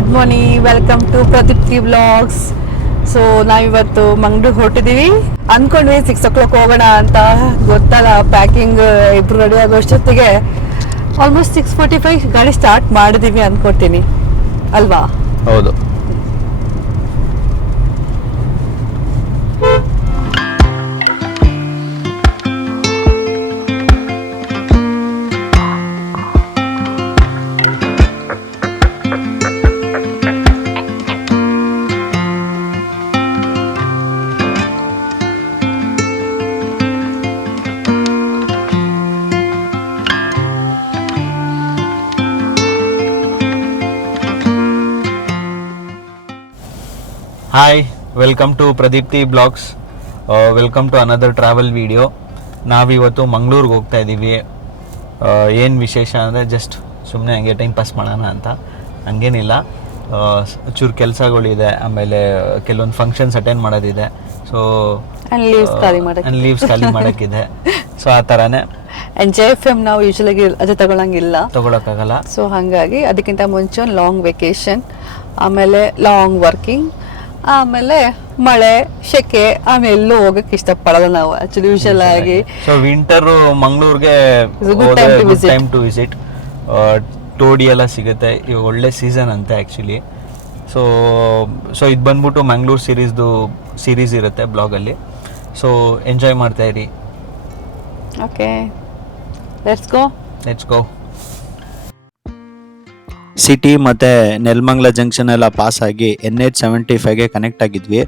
Good morning, welcome to Pradeepti vlogs. So ನಾವಿವತ್ತು Mangalore ಹೊರಟಿದ್ದೀವಿ. ಅಂದ್ಕೊಂಡ್ವಿ 6 o'clock ಹೋಗೋಣ ಅಂತ, ಗೊತ್ತಲ್ಲ ಪ್ಯಾಕಿಂಗ್ ಇಬ್ರು ರೆಡಿ ಆಗೋ ಅಷ್ಟೊತ್ತಿಗೆ ಆಲ್ಮೋಸ್ಟ್ 6:45 ಗಾಡಿ ಸ್ಟಾರ್ಟ್ ಮಾಡಿದೀವಿ ಅಂದ್ಕೊಡ್ತೀನಿ ಅಲ್ವಾ? ಹೌದು. Hi, welcome to Pradeepti vlogs. Welcome to another travel video. ನಾವಿವತ್ತು ಮಂಗಳೂರಿಗೆ ಹೋಗ್ತಾ ಇದ್ದೀವಿ. ಏನು ವಿಶೇಷ ಅಂದರೆ ಜಸ್ಟ್ ಸುಮ್ಮನೆ ಹಂಗೆ ಟೈಮ್ ಪಾಸ್ ಮಾಡೋಣ ಅಂತ, ಹಂಗೇನಿಲ್ಲ. ಚೂರು ಕೆಲಸಗಳಿದೆ, ಆಮೇಲೆ ಕೆಲವೊಂದು ಫಂಕ್ಷನ್ಸ್ ಅಟೆಂಡ್ ಮಾಡೋದಿದೆ. ಸೊ ಲೀವ್ಸ್ ಖಾಲಿ ಮಾಡೋಕ್ಕಿದೆ. ಸೊ ಆ ಥರನೇ JFM ನಾವು ಯೂಶಲಾಗಿ ಅದೇ ತಗೊಳಕ್ಕಾಗಲ್ಲ. ಸೊ ಹಾಗಾಗಿ ಅದಕ್ಕಿಂತ ಮುಂಚೆ ಒಂದು ಲಾಂಗ್ ವೆಕೇಶನ್, ಆಮೇಲೆ ಲಾಂಗ್ ವರ್ಕಿಂಗ್, ಆಮೇಲೆ ಮಳೆ ಸೆಕೆ, ಆಮೇಲೆ ಎಲ್ಲೂ ಹೋಗಕ್ಕೆ ಇಷ್ಟಪಡಲ್ಲ ನಾವು ಆಕ್ಚುಲಿ ಯೂಶಲ್ ಆಗಿ. ಸೊ ವಿಂಟರ್ ಮಂಗಳೂರಿಗೆ ಟೈಮ್ ಟು ವಿಸಿಟ್. ಟೋಡಿ ಎಲ್ಲ ಸಿಗುತ್ತೆ, ಇವಾಗ ಒಳ್ಳೆ ಸೀಸನ್ ಅಂತೆ ಆ್ಯಕ್ಚುಲಿ. ಸೊ ಇದು ಬಂದ್ಬಿಟ್ಟು ಮಂಗಳೂರು ಸೀರೀಸ್ ಇರುತ್ತೆ ಬ್ಲಾಗಲ್ಲಿ. ಸೊ ಎಂಜಾಯ್ ಮಾಡ್ತಾ ಇರಿ. Okay, let's go. ಸಿಟಿ ಮತ್ತು ನೆಲಮಂಗಲ ಜಂಕ್ಷನ್ ಎಲ್ಲ ಪಾಸ್ ಆಗಿ NH75ಗೆ ಕನೆಕ್ಟ್ ಆಗಿದ್ವಿ.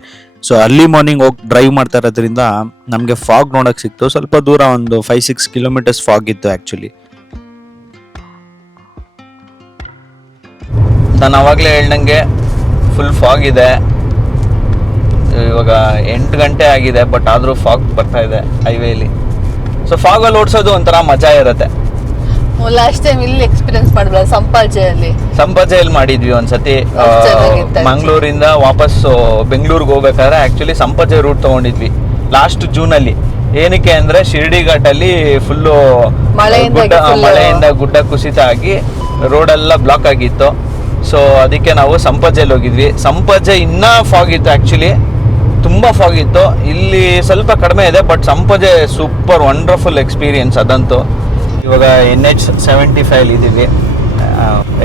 ಸೊ ಅರ್ಲಿ ಮಾರ್ನಿಂಗ್ ಹೋಗಿ ಡ್ರೈವ್ ಮಾಡ್ತಾ ಇರೋದ್ರಿಂದ ನಮಗೆ ಫಾಗ್ ನೋಡೋಕೆ ಸಿಕ್ತು. ಸ್ವಲ್ಪ ದೂರ ಒಂದು 5-6 ಕಿಲೋಮೀಟರ್ಸ್ ಫಾಗ್ ಇತ್ತು ಆ್ಯಕ್ಚುಲಿ. ನಾನು ಅವಾಗಲೇ ಹೇಳ್ದಂಗೆ ಫುಲ್ ಫಾಗ್ ಇದೆ. ಇವಾಗ 8 ಗಂಟೆ ಆಗಿದೆ, ಬಟ್ ಆದರೂ ಫಾಗ್ ಬರ್ತಾ ಇದೆ ಹೈವೇಲಿ. ಸೊ ಫಾಗಲ್ಲಿ ಓಡಿಸೋದು ಒಂಥರ ಮಜಾ ಇರುತ್ತೆ. ಲಾಸ್ಟ್ ಟೈಮ್ ಇಲ್ಲಿ ಎಕ್ಸ್ಪೀರಿಯನ್ಸ್ ಮಾಡಿದ್ವಿ ಸಂಪಾಜೆಯಲ್ಲಿ ಮಾಡಿದ್ವಿ ಒಂದ್ಸತಿ. ಮಂಗಳೂರಿಂದ ವಾಪಸ್ ಬೆಂಗಳೂರಿಗೆ ಹೋಗ್ಬೇಕಾದ್ರೆ ಆಕ್ಚುಲಿ ಸಂಪಾಜೆ ರೂಟ್ ತಗೊಂಡಿದ್ವಿ ಲಾಸ್ಟ್ ಜೂನಲ್ಲಿ. ಏನಕ್ಕೆ ಅಂದ್ರೆ ಶಿರ್ಡಿ ಘಾಟಲ್ಲಿ ಫುಲ್ಲು ಮಳೆಯಿಂದ ಗುಡ್ಡ ಕುಸಿತ ಆಗಿ ರೋಡೆಲ್ಲ ಬ್ಲಾಕ್ ಆಗಿತ್ತು. ಸೊ ಅದಕ್ಕೆ ನಾವು ಸಂಪಾಜೆಯಲ್ಲಿ ಹೋಗಿದ್ವಿ. ಸಂಪಾಜೆ ಇನ್ನೂ ಫಾಗ್ ಇತ್ತು ಆಕ್ಚುಲಿ, ತುಂಬ ಫಾಗ್ ಇತ್ತು. ಇಲ್ಲಿ ಸ್ವಲ್ಪ ಕಡಿಮೆ ಇದೆ, but Sampaje super wonderful experience ಅದಂತೂ. ಇವಾಗ NH75 ಇದ್ದೀವಿ.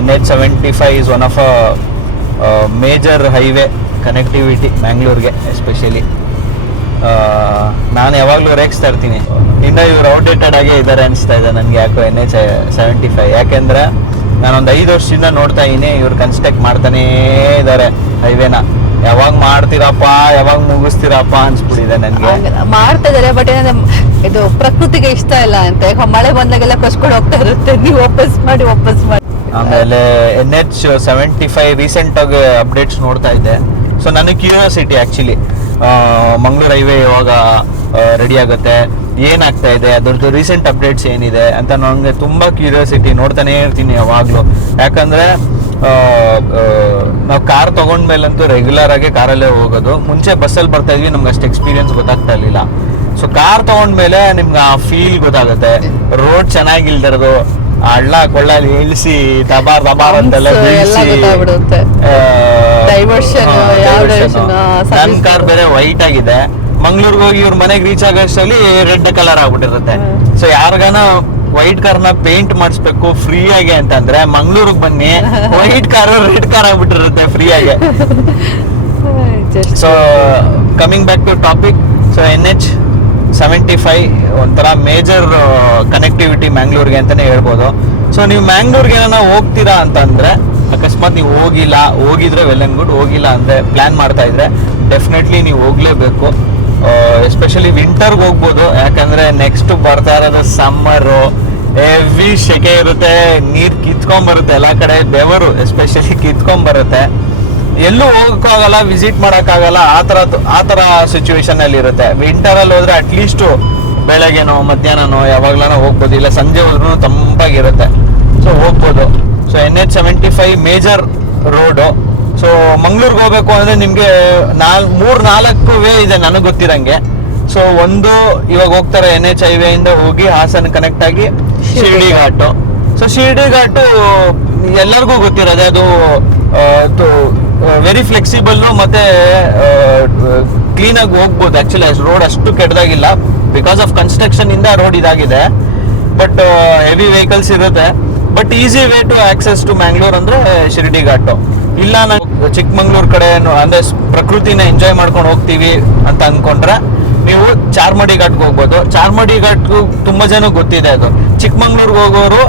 NH75 is one of major highway connectivity ಮ್ಯಾಂಗ್ಳೂರ್ಗೆ ಎಸ್ಪೆಷಲಿ. ನಾನು ಯಾವಾಗಲೂ ರೇಗಿಸ್ತಾ ಇರ್ತೀನಿ, ಇನ್ನು ಇವ್ರು ಔಟ್ಡೇಟೆಡ್ ಆಗೇ ಇದ್ದಾರೆ ಅನಿಸ್ತಾ ಇದೆ ನನಗೆ ಯಾಕೋ NH75. ಯಾಕೆಂದರೆ ನಾನೊಂದು 5 ವರ್ಷದಿಂದ ನೋಡ್ತಾ ಇದ್ದೀನಿ, ಇವ್ರು ಕನ್ಸ್ಟ್ರಕ್ಟ್ ಮಾಡ್ತಾನೇ ಇದ್ದಾರೆ ಹೈವೇನ. ಯಾವಾಗ ಮಾಡ್ತೀರಪ್ಪ, ಯಾವಾಗ ಮುಗಿಸ್ತೀರಪ್ಪ ಅನ್ಸ್ಬಿಟ್ಟಿದೆ ನನಗೆ. ಮಾಡ್ತಾ ಇದಾರೆ, ಬಟ್ ಏನಂದ್ರೆ ಇದು ಪ್ರಕೃತಿಗೆ ಇಷ್ಟ ಇಲ್ಲ ಅಂತ. ಮಳೆ ಬಂದಾಗೆಲ್ಲ ಕೊಚ್ಕೊಂಡು ಹೋಗ್ತಾ ಇರುತ್ತೆ, ನೀವು ವಾಪಸ್ ಮಾಡಿ. ಆಮೇಲೆ NH75 ರೀಸೆಂಟ್ ಆಗಿ ಅಪ್ಡೇಟ್ಸ್ ನೋಡ್ತಾ ಇದ್ದೆ. ಸೊ ನನಗೆ ಕ್ಯೂರಿಯಾಸಿಟಿ ಆಕ್ಚುಲಿ, ಮಂಗಳೂರು ಹೈವೇ ಯಾವಾಗ ರೆಡಿ ಆಗುತ್ತೆ, ಏನಾಗ್ತಾ ಇದೆ, ಅದ್ರದ್ದು ರೀಸೆಂಟ್ ಅಪ್ಡೇಟ್ಸ್ ಏನಿದೆ ಅಂತ ನನಗೆ ತುಂಬ ಕ್ಯೂರಿಯಾಸಿಟಿ. ನೋಡ್ತಾನೆ ಇರ್ತೀನಿ ಯಾವಾಗಲೂ. ಯಾಕಂದರೆ ನಾವು ಕಾರ್ ತೊಗೊಂಡ್ಮೇಲಂತೂ ರೆಗ್ಯುಲರ್ ಆಗಿ ಕಾರಲ್ಲೇ ಹೋಗೋದು. ಮುಂಚೆ ಬಸ್ಸಲ್ಲಿ ಬರ್ತಾ ಇದ್ವಿ, ನಮ್ಗೆ ಅಷ್ಟು ಎಕ್ಸ್ಪೀರಿಯನ್ಸ್ ಗೊತ್ತಾಗ್ತಾ ಇರಲಿಲ್ಲ. ಸೊ ಕಾರ್ ತೊಗೊಂಡ್ಮೇಲೆ ನಿಮ್ಗೆ ಆ ಫೀಲ್ ಗೊತ್ತಾಗುತ್ತೆ. ರೋಡ್ ಚೆನ್ನಾಗಿಲ್ದಿರೋದು, ಹಳ್ಳ ಕೊಳ್ಳಲ್ಲಿ ಇಳಿಸಿ ದಬಾರ್ ಅಂತೆಲ್ಲ ನನ್ನ ಕಾರ್ ಬೇರೆ ವೈಟ್ ಆಗಿದೆ. ಮಂಗ್ಳೂರ್ಗೆ ಹೋಗಿ ಇವ್ರ ಮನೆಗೆ ರೀಚ್ ಆಗೋಷ್ಟರಲ್ಲಿ ರೆಡ್ ಕಲರ್ ಆಗ್ಬಿಟ್ಟಿರುತ್ತೆ. ಸೊ ಯಾರಿಗಾನ ವೈಟ್ ಕಾರ್ನ ಪೇಂಟ್ ಮಾಡಿಸ್ಬೇಕು ಫ್ರೀ ಆಗಿ ಅಂತಂದ್ರೆ ಮಂಗ್ಳೂರಿಗೆ ಬನ್ನಿ, ವೈಟ್ ಕಾರ್ ರೆಡ್ ಕಾರ್ ಆಗ್ಬಿಟ್ಟಿರುತ್ತೆ ಫ್ರೀ ಆಗಿ. So coming back to topic, so NH75 ಒಂಥರ ಮೇಜರ್ ಕನೆಕ್ಟಿವಿಟಿ ಮ್ಯಾಂಗ್ಳೂರ್ಗೆ ಅಂತಾನೆ ಹೇಳ್ಬೋದು. ಸೊ ನೀವು ಮ್ಯಾಂಗ್ಳೂರ್ಗೆ ಏನೋ ಹೋಗ್ತೀರಾ ಅಂತಂದ್ರೆ, ಅಕಸ್ಮಾತ್ ನೀವು ಹೋಗಿದ್ರೆ ವೆಲ್ ಅಂಡ್ ಗುಡ್, ಹೋಗಿಲ್ಲ ಅಂದ್ರೆ ಪ್ಲಾನ್ ಮಾಡ್ತಾ ಇದ್ರೆ ಡೆಫಿನೆಟ್ಲಿ ನೀವು ಹೋಗ್ಲೇಬೇಕು. ಎಸ್ಪೆಷಲಿ ವಿಂಟರ್ಗೆ ಹೋಗ್ಬೋದು, ಯಾಕಂದ್ರೆ ನೆಕ್ಸ್ಟ್ ಬರ್ತಾ ಇರೋದು ಸಮ್ಮರು, ಹೆವಿ ಸೆಕೆ ಇರುತ್ತೆ, ನೀರು ಕಿತ್ಕೊಂಡ್ಬರುತ್ತೆ ಎಲ್ಲ ಕಡೆ, ಬೆವರು ಎಸ್ಪೆಷಲಿ ಕಿತ್ಕೊಂಡ್ಬರುತ್ತೆ. ಎಲ್ಲೂ ಹೋಗೋಕ್ಕಾಗಲ್ಲ, ವಿಸಿಟ್ ಮಾಡೋಕ್ಕಾಗಲ್ಲ, ಆ ಥರ ಸಿಚುವೇಶನ್ ಅಲ್ಲಿ ಇರುತ್ತೆ. ವಿಂಟರಲ್ಲಿ ಹೋದ್ರೆ ಅಟ್ಲೀಸ್ಟ್ ಬೆಳಗ್ಗೆನೋ ಮಧ್ಯಾಹ್ನನೋ ಯಾವಾಗ್ಲೂ ಹೋಗ್ಬೋದು, ಇಲ್ಲ ಸಂಜೆ ಹೋದ್ರೂ ತಂಪಾಗಿರುತ್ತೆ. ಸೊ ಹೋಗ್ಬೋದು. So NH75 major road. So ಮಂಗ್ಳೂರ್ಗೆ ಹೋಗ್ಬೇಕು ಅಂದರೆ ನಿಮಗೆ 3-4 ವೇ ಇದೆ ನನಗೆ ಗೊತ್ತಿರಂಗೆ. ಸೊ ಒಂದು ಇವಾಗ ಹೋಗ್ತಾರೆ NH ಹೈವೇಯಿಂದ ಹೋಗಿ ಹಾಸನ ಕನೆಕ್ಟ್ ಆಗಿ ಶಿರ್ಡಿ ಘಾಟು. ಸೊ ಶಿರ್ಡಿ ಘಾಟು ಎಲ್ಲರಿಗೂ ಗೊತ್ತಿರೋದೆ, ಅದು ವೆರಿ ಫ್ಲೆಕ್ಸಿಬಲ್ ಮತ್ತೆ ಕ್ಲೀನ್ ಆಗಿ ಹೋಗ್ಬೋದು. ಆಕ್ಚುಲಿ ರೋಡ್ ಅಷ್ಟು ಕೆಟ್ಟದಾಗಿಲ್ಲ, ಬಿಕಾಸ್ ಆಫ್ ಕನ್ಸ್ಟ್ರಕ್ಷನ್ ಇಂದ ರೋಡ್ ಇದಾಗಿದೆ. ಬಟ್ ಹೆವಿ ವೆಹಿಕಲ್ಸ್ ಇರುತ್ತೆ. But easy way to access to Mangalore ಅಂದ್ರೆ ಶಿರಡಿ ಘಾಟು. ಇಲ್ಲ ನಾವು ಚಿಕ್ಕಮಂಗ್ಳೂರ್ ಕಡೆ ಅಂದ್ರೆ ಪ್ರಕೃತಿನ ಎಂಜಾಯ್ ಮಾಡ್ಕೊಂಡು ಹೋಗ್ತೀವಿ ಅಂತ ಅನ್ಕೊಂಡ್ರೆ ನೀವು ಚಾರ್ಮಡಿ ಘಾಟ್ಗೆ ಹೋಗ್ಬೋದು. ಚಾರ್ಮಡಿ ಘಾಟ್ಗೂ ತುಂಬಾ ಜನ ಗೊತ್ತಿದೆ ಅದು. ಚಿಕ್ಕಮಂಗ್ಳೂರ್ಗೆ ಹೋಗೋರು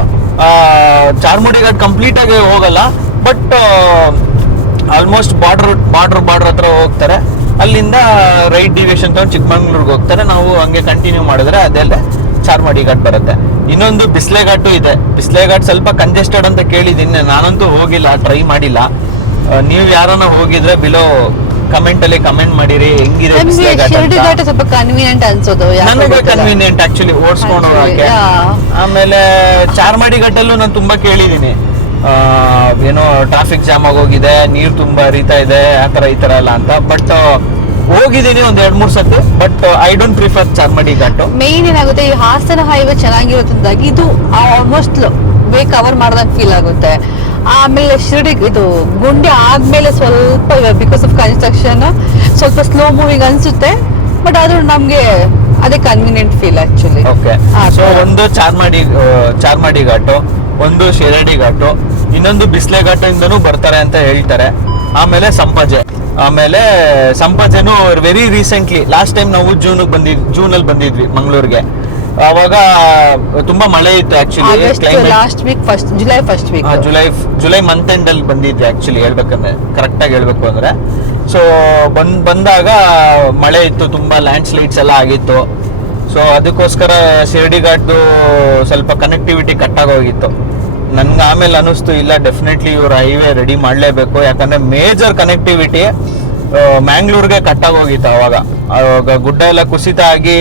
ಚಾರ್ಮಡಿ ಘಾಟ್ ಕಂಪ್ಲೀಟ್ ಆಗಿ ಹೋಗಲ್ಲ, ಬಟ್ ಆಲ್ಮೋಸ್ಟ್ ಬಾರ್ಡರ್ ಹತ್ರ ಹೋಗ್ತಾರೆ. ಅಲ್ಲಿಂದ ರೈಟ್ ಡಿವಿಷನ್ ತಗೊಂಡು ಚಿಕ್ಕಮಂಗ್ಳೂರ್ಗೆ ಹೋಗ್ತಾರೆ. ನಾವು ಹಂಗೆ ಕಂಟಿನ್ಯೂ ಮಾಡಿದ್ರೆ ಅದೆಲ್ಲ ಚಾರ್ಮಡಿ ಘಾಟ್ ಬರುತ್ತೆ. ಇನ್ನೊಂದು ಬಿಸ್ಲೆ ಘಾಟು ಇದೆ. ಬಿಸ್ಲೆ ಘಾಟ್ ಸ್ವಲ್ಪ ಕಂಜೆಸ್ಟೆಡ್ ಅಂತ ಕೇಳಿದ್ದೀನಿ, ನಾನಂತೂ ಹೋಗಿಲ್ಲ, ಟ್ರೈ ಮಾಡಿಲ್ಲ. ನೀವು ಯಾರನ್ನ ಹೋಗಿದ್ರೆ ಬಿಲೋ ಕಮೆಂಟ್ ಅಲ್ಲಿ ಕಮೆಂಟ್ ಮಾಡಿರಿ ಹೆಂಗಿದೆ ಬಿಸ್ಲೆ ಘಾಟ್ ಶಿರಡಿ ಅಂತ. ಘಾಟ್ ಸ್ವಲ್ಪ ಕನ್ವೀನಿಯಂಟ್ ಅನ್ಸೋದು, ನನಗೆ ಕನ್ವೀನಿಯಂಟ್ ಆಕ್ಚುಲಿ ಓಡಿಸ್ಕೊಂಡು ಹೋಗಕ್ಕೆ. ಆಮೇಲೆ ಚಾರ್ಮಡಿ ಘಾಟಲ್ಲೂ ನಾನು ತುಂಬಾ ಕೇಳಿದೀನಿ, ಏನೋ ಟ್ರಾಫಿಕ್ ಜಾಮ್ ಆಗೋಗಿದೆ, ನೀರು ತುಂಬಾ ಹರಿತಾ ಇದೆ, ಆತರ ಈ ತರ ಎಲ್ಲ ಅಂತ. ಬಟ್ ಹೋಗಿದ್ದೀನಿ ಒಂದ್ 2-3 ಸತಿ, but I don't prefer Charmadi Ghat. Main ಏನಾಗುತ್ತೆ, ಈ ಹಾಸನ ಹೈವೇ ಚೆನ್ನಾಗಿರೋದ್ರಿಂದಾಗಿ ಇದು ಆಲ್ಮೋಸ್ಟ್ ವೇ ಕವರ್ ಮಾಡ್ದಂಗೆ ಫೀಲ್ ಆಗುತ್ತೆ. ಆಮೇಲೆ ಶಿರಡಿ ಇದು ಗುಂಡಿ ಆದ್ಮೇಲೆ ಸ್ವಲ್ಪ ಬಿಕಾಸ್ ಆಫ್ ಕನ್ಸ್ಟ್ರಕ್ಷನ್ ಸ್ವಲ್ಪ ಸ್ಲೋ ಮೂವಿಂಗ್ ಅನ್ಸುತ್ತೆ, ಬಟ್ ಆದ್ರೂ ನಮ್ಗೆ ಅದೇ convenient feel actually. Okay, so ಒಂದು ಚಾರ್ಮಡಿ ಘಾಟು, ಒಂದು ಶಿರಡಿ ಘಾಟು, ಇನ್ನೊಂದು ಬಿಸ್ಲೆ ಘಾಟಿಂದನೂ ಬರ್ತಾರೆ ಅಂತ ಹೇಳ್ತಾರೆ. ಆಮೇಲೆ ಸಂಪಾಜೆನು ವೆರಿ ರೀಸೆಂಟ್ಲಿ, ಲಾಸ್ಟ್ ಟೈಮ್ ನಾವು ಜೂನಲ್ಲಿ ಬಂದಿದ್ವಿ ಮಂಗಳೂರಿಗೆ. ಅವಾಗ ತುಂಬಾ ಮಳೆ ಇತ್ತು actually. Last week July month end ಅಲ್ಲಿ ಬಂದಿದ್ವಿ ಆಕ್ಚುಲಿ, ಹೇಳ್ಬೇಕಂದ್ರೆ ಕರೆಕ್ಟ್ ಆಗಿ ಹೇಳ್ಬೇಕು ಅಂದ್ರೆ. ಸೊ ಬಂದಾಗ ಮಳೆ ಇತ್ತು, ತುಂಬಾ ಲ್ಯಾಂಡ್ ಸ್ಲೈಡ್ಸ್ ಎಲ್ಲ ಆಗಿತ್ತು. ಸೊ ಅದಕ್ಕೋಸ್ಕರ ಶಿರಡಿ ಘಾಟ್ದು ಸ್ವಲ್ಪ ಕನೆಕ್ಟಿವಿಟಿ ಕಟ್ ಆಗೋಗಿತ್ತು. ನನ್ಗೆ ಆಮೇಲೆ ಅನಿಸ್ತು, ಇಲ್ಲ ಡೆಫಿನೆಟ್ಲಿ ಇವ್ರು ಹೈವೇ ರೆಡಿ ಮಾಡಲೇಬೇಕು, ಯಾಕಂದ್ರೆ ಮೇಜರ್ ಕನೆಕ್ಟಿವಿಟಿ ಮ್ಯಾಂಗ್ಳೂರ್ಗೆ ಕಟ್ ಆಗೋಗಿತ್ತು. ಅವಾಗ ಗುಡ್ಡ ಎಲ್ಲ ಕುಸಿತ ಆಗಿ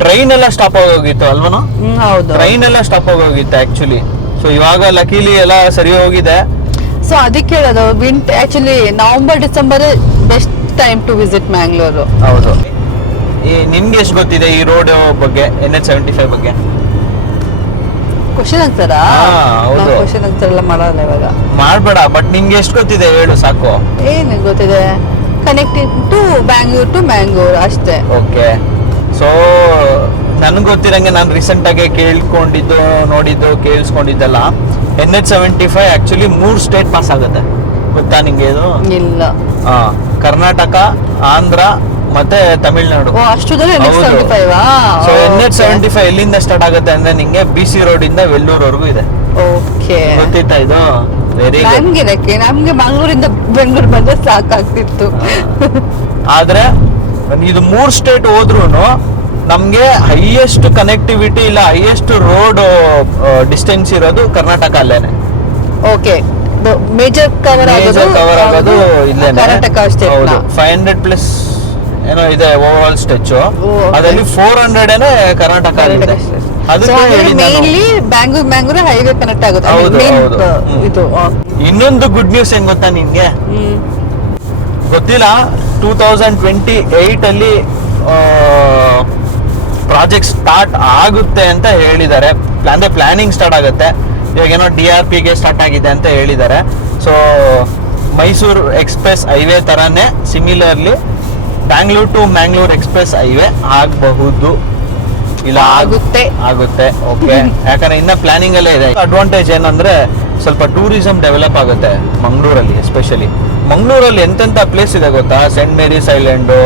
ಟ್ರೈನ್ ಎಲ್ಲ ಸ್ಟಾಪ್ ಆಗೋಗಿತ್ತು ಅಲ್ವನೋ? ಟ್ರೈನ್ ಎಲ್ಲ ಸ್ಟಾಪ್ ಆಗೋಗಿತ್ತು ಆಕ್ಚುಲಿ. ಸೊ ಇವಾಗ ಲಕಿಲಿ ಎಲ್ಲ ಸರಿ ಹೋಗಿದೆ. ಸೊ ಅದಕ್ಕೆ ಹೇಳೋದು, actually November December best time to visit Mangalore. ಹೌದು. ನಿಮ್ಗೆ ಎಷ್ಟು ಗೊತ್ತಿದೆ ಈ ರೋಡ್ ಬಗ್ಗೆ, NH75 ಬಗ್ಗೆ? ಕ್ವಶನ್ ಆನ್ಸರ್ ಹೌದು. ಕ್ವಶನ್ ಆನ್ಸರ್ ಎಲ್ಲ ಮಾಡಲ್ಲ ಇವಾಗ. ಮಾಡ್ಬೇಡ, ಬಟ್ ನಿಮ್ಗೆ ಎಷ್ಟು ಗೊತ್ತಿದೆ ಹೇಳು ಸಾಕು. ಏನು ಗೊತ್ತಿದೆ? ಕನೆಕ್ಟಿಂಗ್ ಟು ಮ್ಯಾಂಗ್ಳೂರ್ ಅಷ್ಟೇ. ಓಕೆ, ಸೊ ನನ್ಗೆ ಗೊತ್ತಿರಂಗೆ ನಾನು ರೀಸೆಂಟ್ ಆಗಿ ಕೇಳಿಸ್ಕೊಂಡಿದ್ದೆಲ್ಲ NH75 ಆಕ್ಚುಲಿ 3 ಸ್ಟೇಟ್ ಪಾಸ್ ಆಗುತ್ತೆ. ಗೊತ್ತಾ ನಿಂಗೆ ಇದು? ಇಲ್ಲ. ಕರ್ನಾಟಕ, ಆಂಧ್ರ ಮತ್ತೆ ತಮಿಳ್ನಾಡು. ಅಷ್ಟು NH75. ಸೊ NH75 ಎಲ್ಲಿಂದ ಸ್ಟಾರ್ಟ್ ಆಗುತ್ತೆ ಅಂದ್ರೆ ನಿಂಗೆ BC ರೋಡ್ ಇಂದ ವೆಲ್ಲೂರ್ವರೆಗೂ ಇದೆ. ಓಕೆ, ಗೊತ್ತಿತ್ತಾ ಇದು? ವೆರಿ ನಮ್ಗೆ ಮಂಗಳೂರಿಂದ ಬೆಂಗಳೂರು ಬಂದ್ರೆ ಸಾಕಾಗ್ತಿತ್ತು. ಆದ್ರೆ ಇದು 3 ಸ್ಟೇಟ್ ಹೋದ್ರು ನಮ್ಗೆ ಹೈಯೆಸ್ಟ್ ಕನೆಕ್ಟಿವಿಟಿ ಇಲ್ಲ ಹೈಯೆಸ್ಟ್ ರೋಡ್ ಡಿಸ್ಟೆನ್ಸ್ ಇರೋದು ಕರ್ನಾಟಕ ಅಲ್ಲೇನೆ. ಓಕೆ, ಮೇಜರ್ ಕವರ್ ಆಗೋದು ಇಲ್ಲೇನೆ. ಕರ್ನಾಟಕ ಅಷ್ಟೇ. 500+ ಏನೋ ಇದೆ ಓವರ್ ಆಲ್ ಸ್ಟೆಚ್. ಅದರಲ್ಲಿ 400 ಏನೇ ಕರ್ನಾಟಕ ಇದೆ. ಮೇನ್ಲಿ ಬ್ಯಾಂಗ್ಳೂರ್ ಹೈವೇ ಕನೆಕ್ಟ್ ಆಗುತ್ತೆ. ಇದು ಇನ್ನೊಂದು ಗುಡ್ ನ್ಯೂಸ್ ಏನ್ ಗೊತ್ತಾ ನಿನ್ಗೆ? ಗೊತ್ತಿಲ್ಲ, 2028 ಅಲ್ಲಿ ಪ್ರಾಜೆಕ್ಟ್ ಸ್ಟಾರ್ಟ್ ಆಗುತ್ತೆ ಅಂತ ಹೇಳಿದ್ದಾರೆ. ಅಂದ್ರೆ ಪ್ಲಾನಿಂಗ್ ಸ್ಟಾರ್ಟ್ ಆಗುತ್ತೆ. ಇವಾಗ ಏನೋ DRP ಗೆ ಸ್ಟಾರ್ಟ್ ಆಗಿದೆ ಅಂತ ಹೇಳಿದ್ದಾರೆ. ಸೊ ಮೈಸೂರು ಎಕ್ಸ್ಪ್ರೆಸ್ ಹೈವೇ ತರಾನೇ similarly Bangalore to Mangalore express highway ಆಗಬಹುದು. ಇಲ್ಲ ಆಗುತ್ತೆ. ಓಕೆ, ಯಾಕಂದ್ರೆ ಇನ್ನ ಪ್ಲಾನಿಂಗ್ ಅಲ್ಲೇ ಇದೆ. ಅಡ್ವಾಂಟೇಜ್ ಏನಂದ್ರೆ ಸ್ವಲ್ಪ ಟೂರಿಸಂ ಡೆವಲಪ್ ಆಗುತ್ತೆ ಮಂಗಳೂರಲ್ಲಿ. ಎಸ್ಪೆಷಲಿ ಮಂಗಳೂರಲ್ಲಿ ಎಂತೆಂಥ ಪ್ಲೇಸ್ ಇದೆ ಗೊತ್ತಾ? ಸೆಂಟ್ ಮೇರಿಸ್ ಐಲ್ಯಾಂಡು,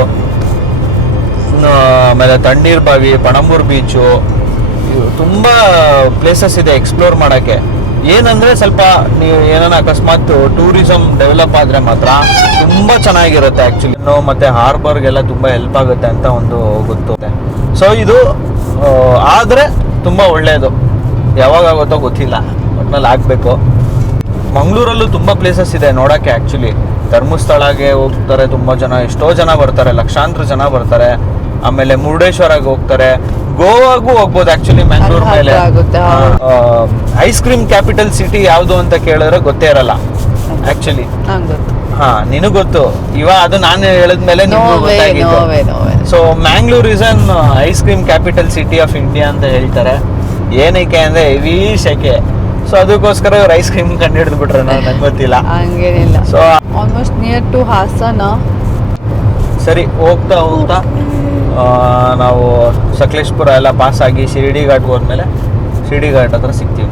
ಆಮೇಲೆ ತಣ್ಣೀರ್ ಬಾವಿ, ಪಣಂಬೂರ್ ಬೀಚು, ತುಂಬಾ ಪ್ಲೇಸಸ್ ಇದೆ ಎಕ್ಸ್ಪ್ಲೋರ್ ಮಾಡಕ್ಕೆ. ಏನಂದ್ರೆ ಸ್ವಲ್ಪ ನೀವು ಏನಾನ ಅಕಸ್ಮಾತ್ ಟೂರಿಸಂ ಡೆವಲಪ್ ಆದ್ರೆ ಮಾತ್ರ ತುಂಬಾ ಚೆನ್ನಾಗಿರುತ್ತೆ ಆಕ್ಚುಲಿ. ಮತ್ತೆ ಹಾರ್ಬರ್ಗೆಲ್ಲ ತುಂಬಾ ಹೆಲ್ಪ್ ಆಗುತ್ತೆ ಅಂತ ಒಂದು ಗೊತ್ತು. ಸೊ ಇದು ಆದ್ರೆ ತುಂಬಾ ಒಳ್ಳೇದು. ಯಾವಾಗ ಆಗುತ್ತೋ ಗೊತ್ತಿಲ್ಲ, ಒಟ್ನಲ್ಲಿ ಆಗ್ಬೇಕು. ಮಂಗಳೂರಲ್ಲೂ ತುಂಬಾ ಪ್ಲೇಸಸ್ ಇದೆ ನೋಡಕ್ಕೆ ಆಕ್ಚುಲಿ. ಧರ್ಮಸ್ಥಳಗೆ ಹೋಗ್ತಾರೆ ತುಂಬಾ ಜನ, ಎಷ್ಟೋ ಜನ ಬರ್ತಾರೆ, ಲಕ್ಷಾಂತರ ಜನ ಬರ್ತಾರೆ. ಆಮೇಲೆ ಮುರುಡೇಶ್ವರಗೆ ಹೋಗ್ತಾರೆ, ಗೋವಾಗೂ ಹೋಗ್ಬೋದು ಆಕ್ಚುಲಿ ಮ್ಯಾಂಗ್ಳೂರ್ ಮೇಲೆ. ಐಸ್ ಕ್ರೀಮ್ ಕ್ಯಾಪಿಟಲ್ ಸಿಟಿ ಯಾವ್ದು ಅಂತ ಕೇಳಿದ್ರೆ ಗೊತ್ತೇ ಇರಲ್ಲ ಆಕ್ಚುಲಿ. ನಿನಗ್ ಗೊತ್ತು ಇವಾಗ, ಅದು ನಾನು ಹೇಳಿದ್ಮೇಲೆ ಗೊತ್ತಾಗಿತ್ತು. So Mangalore is an ice cream capital city of India ಅಂತ ಹೇಳ್ತಾರೆ. ಏನಕ್ಕೆ ಅಂದ್ರೆ ಹೆವಿ ಸೆಕೆ. ಸೊ ಸೊ ಅದಕ್ಕೋಸ್ಕರ ಇವ್ರು ಐಸ್ ಕ್ರೀಮ್ ಕಂಡು ಹಿಡಿದು ಬಿಟ್ರೆ ನಂಗೆ ಗೊತ್ತಿಲ್ಲ. ಹಂಗೇನಿಲ್ಲ. So almost near to Hassan. ಸರಿ, ಹೋಗ್ತಾ ಹೋಗ್ತಾ ನಾವು ಸಕಲೇಶ್ಪುರ ಎಲ್ಲ ಪಾಸ್ ಆಗಿ ಶಿರ್ಡಿ ಘಾಟ್ಗೆ ಹೋದ್ಮೇಲೆ ಶಿರ್ಡಿ ಘಾಟ್ ಹತ್ರ ಸಿಗ್ತೀವಿ.